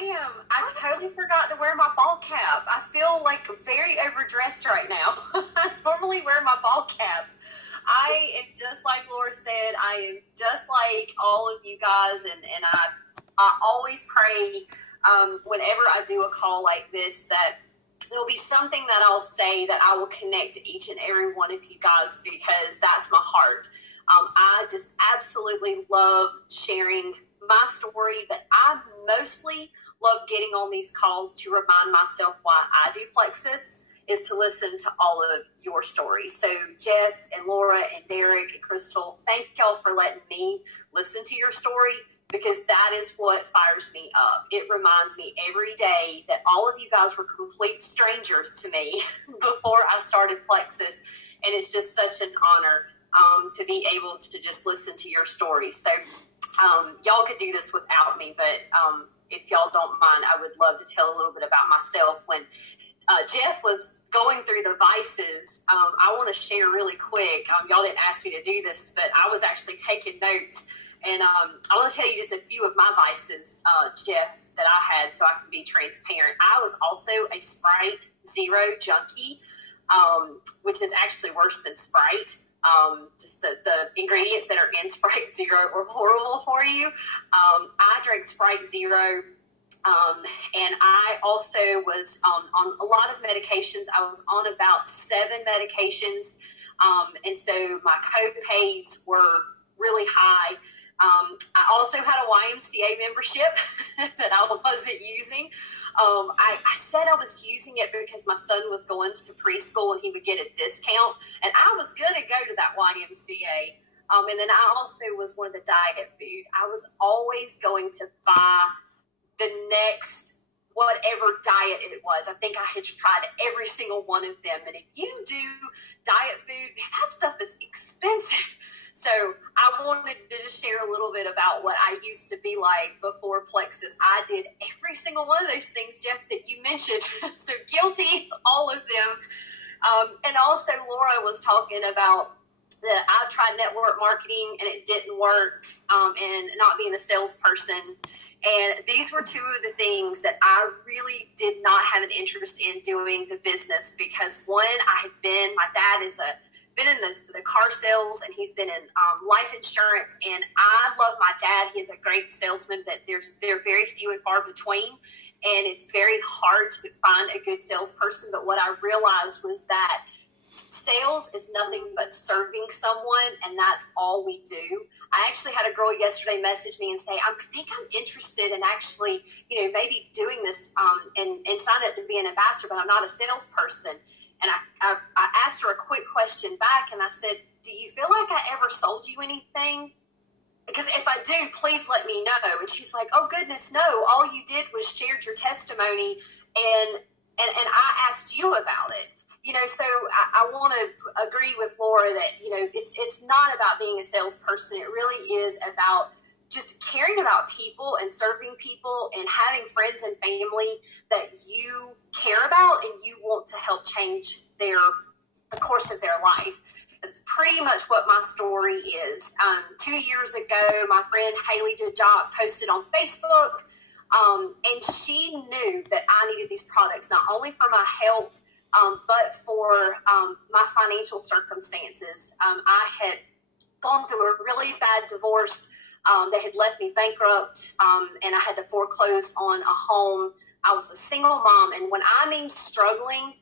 ma'am. I totally forgot to wear my ball cap. I feel like very overdressed right now. I normally wear my ball cap. I am just like Laura said, I am just like all of you guys, and I always pray whenever I do a call like this that there'll be something that I'll say that I will connect to each and every one of you guys, because that's my heart. I just absolutely love sharing my story, but I mostly love getting on these calls to remind myself why I do Plexus, is to listen to all of your stories. So Jeff and Laura and Derek and Crystal, thank y'all for letting me listen to your story, because that is what fires me up. It reminds me every day that all of you guys were complete strangers to me before I started Plexus. And it's just such an honor to be able to just listen to your stories. So y'all could do this without me, but if y'all don't mind, I would love to tell a little bit about myself. When Jeff was going through the vices, I want to share really quick. Y'all didn't ask me to do this, but I was actually taking notes. And I want to tell you just a few of my vices, Jeff, that I had, so I can be transparent. I was also a Sprite Zero junkie, which is actually worse than Sprite. Just the ingredients that are in Sprite Zero are horrible for you. I drank Sprite Zero. And I also was on a lot of medications. I was on about 7 medications. And so my co-pays were really high. I also had a YMCA membership that I wasn't using. I said I was using it because my son was going to preschool and he would get a discount. And I was going to go to that YMCA. And then I also was one of the diet food. I was always going to buy the next whatever diet it was. I think I had tried every single one of them. And if you do diet food, man, that stuff is expensive. So I wanted to just share a little bit about what I used to be like before Plexus. I did every single one of those things, Jeff, that you mentioned. So guilty, all of them. And also Laura was talking about that I tried network marketing and it didn't work, and not being a salesperson. And these were two of the things that I really did not have an interest in doing the business, because one, my dad been in the car sales, and he's been in life insurance, and I love my dad. He's a great salesman, but they're very few and far between, and it's very hard to find a good salesperson. But what I realized was that sales is nothing but serving someone, and that's all we do. I actually had a girl yesterday message me and say, I think I'm interested in actually, maybe doing this and sign up to be an ambassador, but I'm not a salesperson. And I asked her a quick question back, and I said, do you feel like I ever sold you anything? Because if I do, please let me know. And she's like, oh, goodness, no. All you did was shared your testimony, and I asked you about it. So I want to agree with Laura that, it's not about being a salesperson. It really is about just caring about people and serving people and having friends and family that you care about and you want to help change the course of their life. That's pretty much what my story is. 2 years ago, my friend Haley DeJock posted on Facebook, and she knew that I needed these products, not only for my health, but for my financial circumstances. I had gone through a really bad divorce. They had left me bankrupt, and I had to foreclose on a home. I was a single mom, and when I mean struggling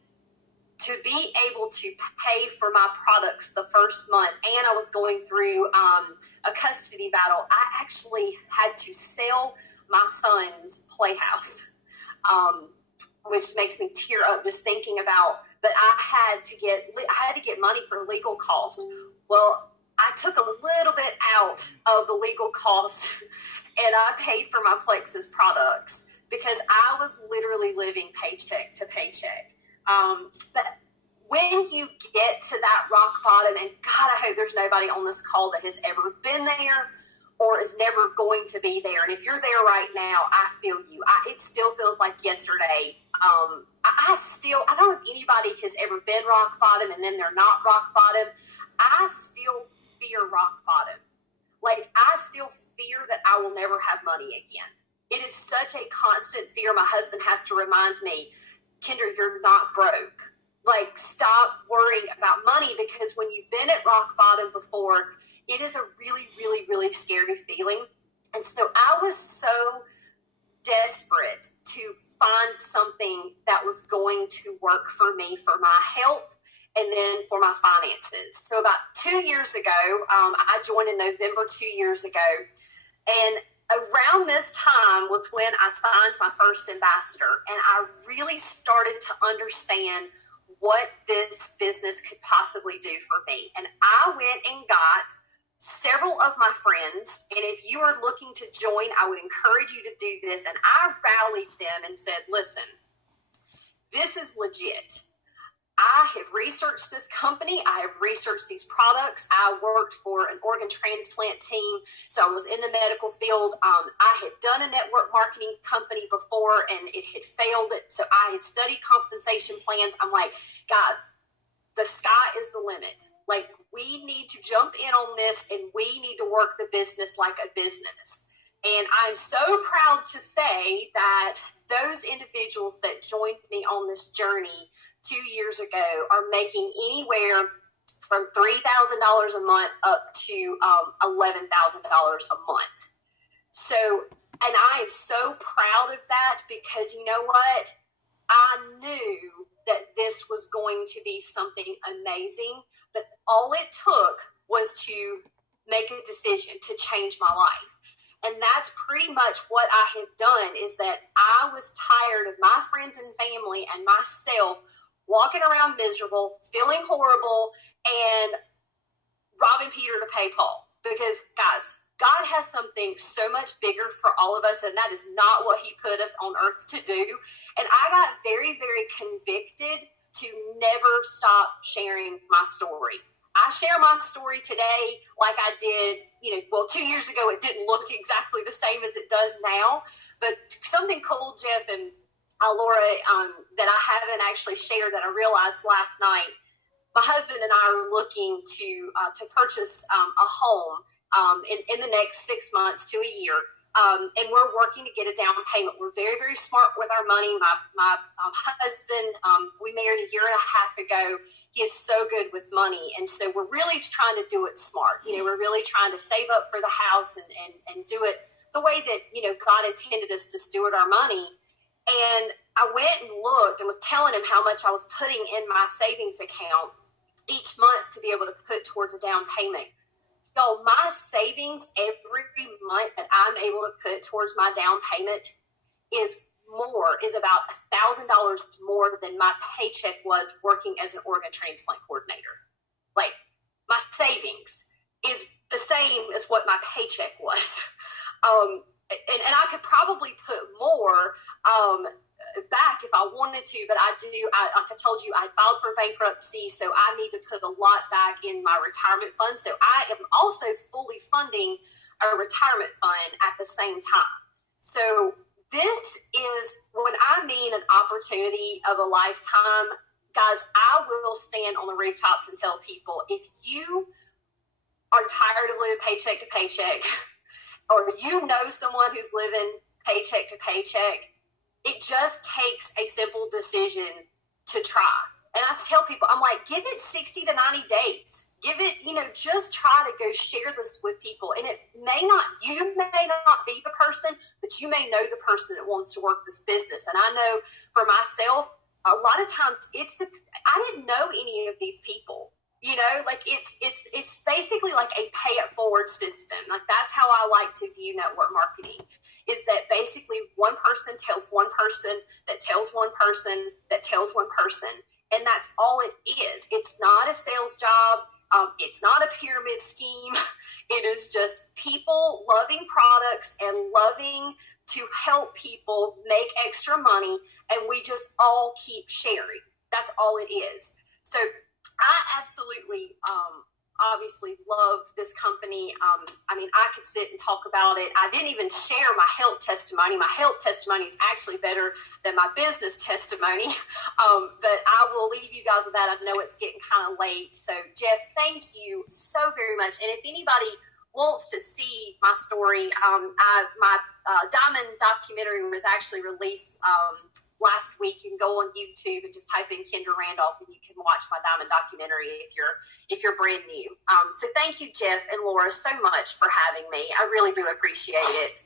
to be able to pay for my products the first month, and I was going through a custody battle, I actually had to sell my son's playhouse, which makes me tear up just thinking about. But I had to get money for legal costs. Well, I took a little bit out of the legal costs, and I paid for my Plexus products because I was literally living paycheck to paycheck. But when you get to that rock bottom, and God, I hope there's nobody on this call that has ever been there or is never going to be there. And if you're there right now, I feel you. It still feels like yesterday. I don't know if anybody has ever been rock bottom and then they're not rock bottom. I still fear rock bottom. Like, I still fear that I will never have money again. It is such a constant fear. My husband has to remind me, Kendra, you're not broke. Like, stop worrying about money, because when you've been at rock bottom before, it is a really, really, really scary feeling. And so I was so desperate to find something that was going to work for me, for my health, and then for my finances. So about 2 years ago, I joined in November 2 years ago. And around this time was when I signed my first ambassador, and I really started to understand what this business could possibly do for me. And I went and got several of my friends, and if you are looking to join, I would encourage you to do this. And I rallied them and said, listen, this is legit. I have researched this company. I have researched these products. I worked for an organ transplant team, so I was in the medical field. I had done a network marketing company before, and it had failed. So I had studied compensation plans. I'm like, guys, the sky is the limit. Like, we need to jump in on this, and we need to work the business like a business. And I'm so proud to say that those individuals that joined me on this journey 2 years ago are making anywhere from $3,000 a month up to $11,000 a month. So, and I am so proud of that, because you know what? I knew that this was going to be something amazing, but all it took was to make a decision to change my life. And that's pretty much what I have done, is that I was tired of my friends and family and myself walking around miserable, feeling horrible, and robbing Peter to pay Paul. Because, guys, God has something so much bigger for all of us, and that is not what he put us on earth to do. And I got very, very convicted to never stop sharing my story. I share my story today like I did, 2 years ago. It didn't look exactly the same as it does now. But something cool, Jeff and Laura, that I haven't actually shared that I realized last night, my husband and I are looking to purchase a home in the next 6 months to a year. And we're working to get a down payment. We're very, very smart with our money. My husband, we married a year and a half ago. He is so good with money. And so we're really trying to do it smart. We're really trying to save up for the house and do it the way that, God intended us to steward our money. And I went and looked and was telling him how much I was putting in my savings account each month to be able to put towards a down payment. So my savings every month that I'm able to put towards my down payment is about $1,000 more than my paycheck was working as an organ transplant coordinator. Like, my savings is the same as what my paycheck was. And I could probably put more back if I wanted to, but like I told you, I filed for bankruptcy, so I need to put a lot back in my retirement fund. So I am also fully funding a retirement fund at the same time. So this is, when I mean an opportunity of a lifetime, guys, I will stand on the rooftops and tell people, if you are tired of living paycheck to paycheck, or someone who's living paycheck to paycheck, it just takes a simple decision to try. And I tell people, I'm like, give it 60 to 90 days. Give it, just try to go share this with people. And you may not be the person, but you may know the person that wants to work this business. And I know for myself, a lot of times I didn't know any of these people. Like it's basically like a pay it forward system. Like, that's how I like to view network marketing, is that basically one person tells one person that tells one person that tells one person. And that's all it is. It's not a sales job. It's not a pyramid scheme. It is just people loving products and loving to help people make extra money. And we just all keep sharing. That's all it is. So I absolutely, obviously love this company. I could sit and talk about it. I didn't even share my health testimony. My health testimony is actually better than my business testimony. But I will leave you guys with that. I know it's getting kind of late. So, Jeff, thank you so very much. And if anybody wants to see my story, my Diamond documentary was actually released last week. You can go on YouTube and just type in Kendra Randolph, and you can watch my Diamond documentary if you're brand new. So thank you, Jeff and Laura, so much for having me. I really do appreciate it.